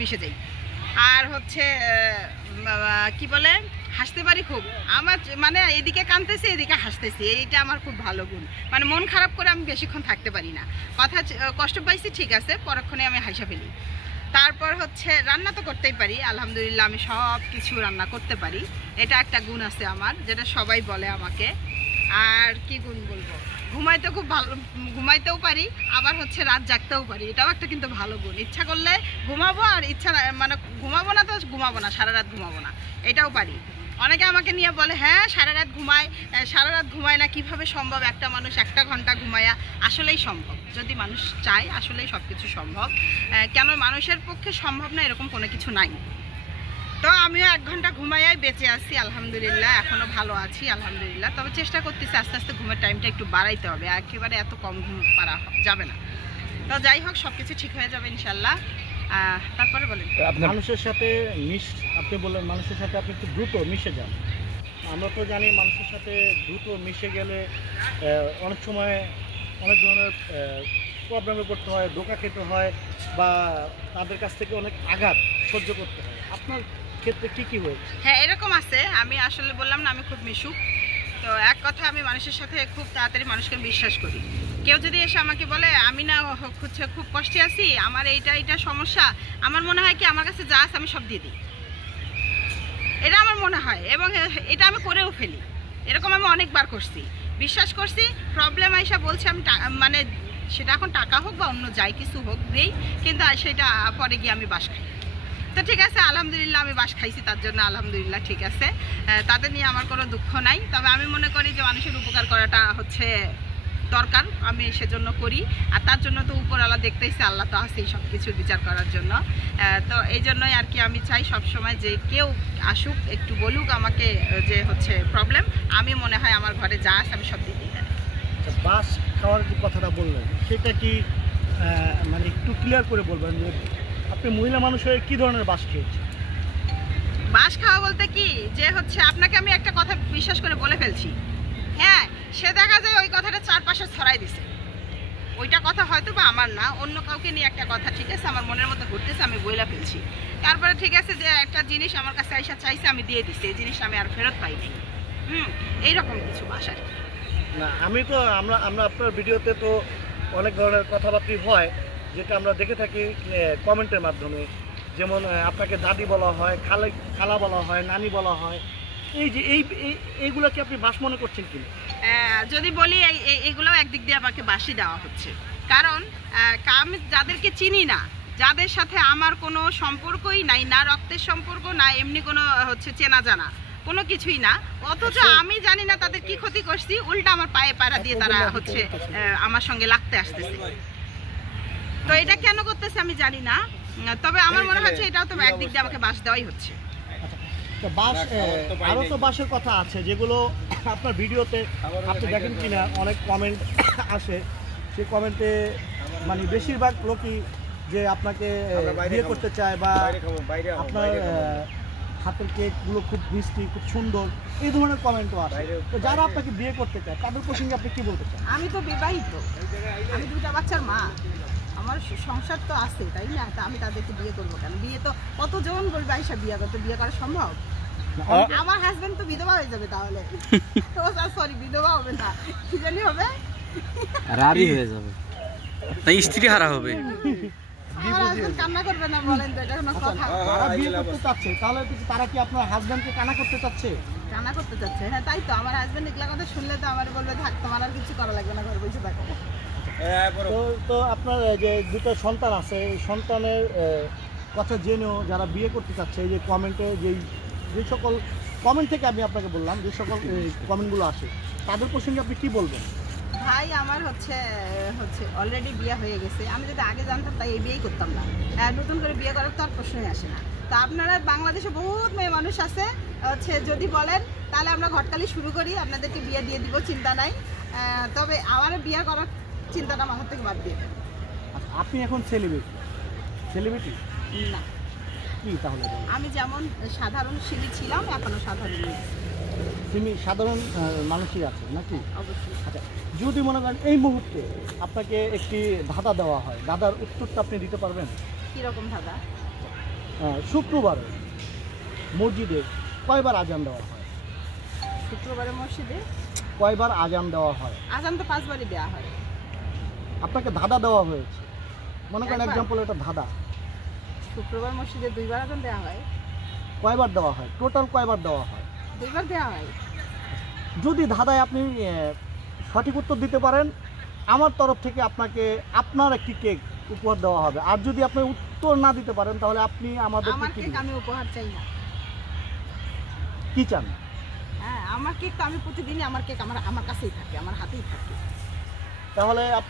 মিশে যাই। আর হচ্ছে কি বলে হাসতে পারি খুব। আমার মানে এদিকে কাঁদতেছি এদিকে হাসতেছি, এইটা আমার খুব ভালো গুণ। মানে মন খারাপ করে আমি বেশিক্ষণ থাকতে পারি না। কথা কষ্ট পাইছি ঠিক আছে, পরক্ষণে আমি হাসা ফেলি। তারপর হচ্ছে রান্না তো করতেই পারি, আলহামদুলিল্লাহ আমি সব কিছু রান্না করতে পারি। এটা একটা গুণ আছে আমার, যেটা সবাই বলে আমাকে। আর কি গুণ বলবো, ঘুমাইতে খুব ভালো, ঘুমাইতেও পারি, আবার হচ্ছে রাত জাগতেও পারি। এটাও একটা কিন্তু ভালো গুণ। ইচ্ছা করলে ঘুমাবো, আর ইচ্ছা মানে ঘুমাবো না তো ঘুমাবো না, সারা রাত ঘুমাবো না, এটাও পারি। অনেকে আমাকে নিয়ে বলে হ্যাঁ সারা রাত ঘুমায় না, কিভাবে সম্ভব একটা মানুষ 1 ঘন্টা ঘুমায়া? আসলেই সম্ভব, যদি মানুষ চায় আসলেই সব কিছু সম্ভব। কেন মানুষের পক্ষে সম্ভব না এরকম কোনো কিছু নাই। তো আমিও 1 ঘন্টা ঘুমাইয়াই বেঁচে আছি আলহামদুলিল্লাহ, এখনও ভালো আছি আলহামদুলিল্লাহ। তবে চেষ্টা করতেছি আস্তে আস্তে ঘুমের টাইমটা একটু বাড়াইতে হবে, একেবারে এত কম ঘুম পারা যাবে না। তো যাই হোক, সব কিছু ঠিক হয়ে যাবে ইনশাল্লাহ। তারপরে বলেন, মানুষের সাথে আপনি বললেন মানুষের সাথে আপনি একটু দ্রুত মিশে যান। আমরা তো জানি মানুষের সাথে দ্রুত মিশে গেলে অনেক সময় অনেক ধরনের প্রবলেমে পড়তে হয়, ধোঁকা খেতে হয়, বা তাদের কাছ থেকে অনেক আঘাত সহ্য করতে হয়। আপনার ক্ষেত্রে কি কি হয়েছে? হ্যাঁ এরকম আছে। আমি আসলে বললাম না আমি খুব মিশুক। তো এক কথা, আমি মানুষের সাথে খুব তাড়াতাড়ি মানুষকে বিশ্বাস করি। কেউ যদি এসে আমাকে বলে আমি না হচ্ছে খুব কষ্টে আছি, আমার এইটা সমস্যা, আমার মনে হয় কি আমার কাছে যা আছে আমি সব দিয়ে দিই, এটা আমার মনে হয়, এবং এটা আমি করেও ফেলি। এরকম আমি অনেকবার করছি, বিশ্বাস করছি, প্রবলেম আইসা বলছে আমি মানে সেটা এখন টাকা হোক বা অন্য যাই কিছু হোক দিই, কিন্তু সেটা পরে গিয়ে আমি বাস খাই। তো ঠিক আছে আলহামদুলিল্লাহ, আমি বাস খাইছি তার জন্য আলহামদুলিল্লাহ ঠিক আছে, তাদের নিয়ে আমার কোনো দুঃখ নাই। তবে আমি মনে করি যে মানুষের উপকার করাটা হচ্ছে দরকার, আমি সেজন্য করি। আর তার জন্য তো উপরওয়ালা দেখতেইছে, আল্লাহ তো আছেই সব কিছুর বিচার করার জন্য। তো এই জন্যই আর কি আমি চাই সবসময় যে কেউ আসুক, একটু বলুক আমাকে যে হচ্ছে প্রবলেম, আমি মনে হয় আমার ঘরে যা আছে আমি সব দিতেই পারি। বাস খাওয়ার যে কথাটা বললেন সেটা কি মানে একটু ক্লিয়ার করে বলবেন যে আপনি মহিলা মানুষ হয়ে কী ধরনের বাস খেয়েছেন? বাস খাওয়া বলতে কি, যে হচ্ছে আপনাকে আমি একটা কথা বিশ্বাস করে বলে ফেলছি, হ্যাঁ সে দেখা যায় ওই কথাটা চারপাশে ছড়াই দিছে, ওইটা কথা হয়তো বা আমার না, অন্য কাউকে নিয়ে একটা কথা ঠিক আছে আমার মনের মধ্যে ঘুরতেছে, আমি বইলা ফেলছি। তারপরে ঠিক আছে যে একটা জিনিস আমার কাছে আইসা চাইছে, আমি দিয়ে দিচ্ছি, এই জিনিসটা আমি আর ফেরত পাইনি। এইরকম কিছু বাস আর কি। না আমি তো আমরা আপনার ভিডিওতে তো অনেক ধরনের কথাবার্তা হয়, যেটা আমরা দেখে থাকি কমেন্টের মাধ্যমে। যেমন আপনাকে দাদি বলা হয়, খালা বলা হয়, নানি বলা হয়। এই যে এইগুলো কি আপনি বাস মনে করছেন কি? যদি বলি এইগুলো একদিক দিয়ে আমাকে বাসি দেওয়া হচ্ছে, কারণ আমি যাদেরকে চিনি না, যাদের সাথে আমার কোনো সম্পর্কই নাই, না রক্তের সম্পর্ক, না এমনি কোনো হচ্ছে চেনা জানা, কোনো কিছুই না, অথচ আমি জানি না তাদের কি ক্ষতি করছি, উল্টা আমার পায়ে পাড়া দিয়ে তারা হচ্ছে আমার সঙ্গে লাগতে আসতেছে। তো এটা কেন করতেছে আমি জানি না, তবে আমার মনে হচ্ছে এটাও তো একদিক দিয়ে আমাকে বাস দেওয়াই হচ্ছে। বাস আরও তো বাসের কথা আছে যেগুলো আপনার ভিডিওতে আপনি দেখেন কিনা, অনেক কমেন্ট আসে, সেই কমেন্টে মানে বেশিরভাগ লোকই যে আপনাকে বিয়ে করতে চায়, বা আপনার হাতের কেকগুলো খুব মিষ্টি, খুব সুন্দর, এই ধরনের কমেন্টও আসে। তো যারা আপনাকে বিয়ে করতে চায় তাদের প্রসঙ্গে আপনি কি বলতে চান? আমি তো বিবাহিত, আমি 2টা বাচ্চার মা, আমার সংসার তো আছে, তাই না? তা আমি তাদেরকে বিয়ে করবো কেন? বিয়ে তো কতজন বলবে আইসা বিয়ে করতে, বিয়ে করা সম্ভব? আমার হাজবেন্ড তো বিধবা হয়ে যাবে তাহলে। সরি, বিধবা হবে না, কি জানি হবে, রারি হয়ে যাবে, তাই স্ত্রী হারা হবে। আমার হাজবেন্ড কান্না করবে না বলেন তো, এটা কোনো কথা? তারা বিয়ে করতে চাচ্ছে, তাহলে তারা কি আপনার হাজবেন্ডকে কানা করতে চাচ্ছে? কান্না করতে চাচ্ছে, হ্যাঁ তাই তো। আমার হাজবেন্ড এগুলা কথা শুনলে তো আমার বলবে থাক, তোমার আর কিছু করা লাগবে না, ঘরে বসে থাকো। তো আপনার যে 2টা সন্তান আছে, এই সন্তানের কথা জেনেও যারা বিয়ে করতে চাচ্ছে, এই যে কমেন্টে যে সকল কমেন্ট থেকে আমি আপনাকে বললাম, যে সকল কমেন্টগুলো আসে, তাদের প্রসঙ্গে আপনি কি বলবেন? ভাই আমার হচ্ছে অলরেডি বিয়ে হয়ে গেছে, আমি যদি আগে জানতাম তাই এই বিয়েই করতাম না, নতুন করে বিয়ে করার তো আর প্রশ্নই আসে না। তো আপনারা বাংলাদেশে বহুত মেয়ে মানুষ আছে, হচ্ছে যদি বলেন তাহলে আমরা ঘটকালি শুরু করি, আপনাদেরকে বিয়ে দিয়ে দিব, চিন্তা নাই। তবে আমার বিয়ে করার চিন্তাটা মাথার থেকে বাদ দিয়ে দেন। আপনি এখন সেলিব্রিটি না, কি তাহলে? আমি যেমন সাধারণ সিলি ছিলাম, এখনো সাধারণ, তুমি সাধারণ মানুষই আছে নাকি? অবশ্যই। আচ্ছা, যদি মনে করেন এই মুহূর্তে আপনাকে একটি ধাঁধা দেওয়া হয়, ধাঁধার উত্তরটা আপনি দিতে পারবেন? কীরকম ধাঁধা? শুক্রবারে মসজিদে কয়বার আজান দেওয়া হয়? শুক্রবারে মসজিদে কয়বার আজান দেওয়া হয়? আজান তো 5 বারই দেওয়া হয়। আপনাকে ধাঁধা দেওয়া হয়েছে, মনে করেন একবার। এক্সাম্পল এটা ধাঁধা, শুক্রবার মসজিদে 2 বার আজান দেওয়া হয়। কয়বার দেওয়া হয়? টোটাল কয়বার দেওয়া হয়? 2 বার দেওয়া হয়। যদি ধাঁধায় আপনি সঠিক উত্তর দিতে পারেন, আমার তরফ থেকে আপনাকে আপনার একটি কেক উপহার দেওয়া হবে। আর যদি আপনি উত্তর না দিতে পারেন তাহলে আপনি আমাদের আমার কেক কি আমি উপহার চাই না। চান? হ্যাঁ, আমার কেক তো আমি প্রতিদিনই আমার কেক আমার কাছেই থাকে, আমার হাতেই থাকে। তাহলে আপনি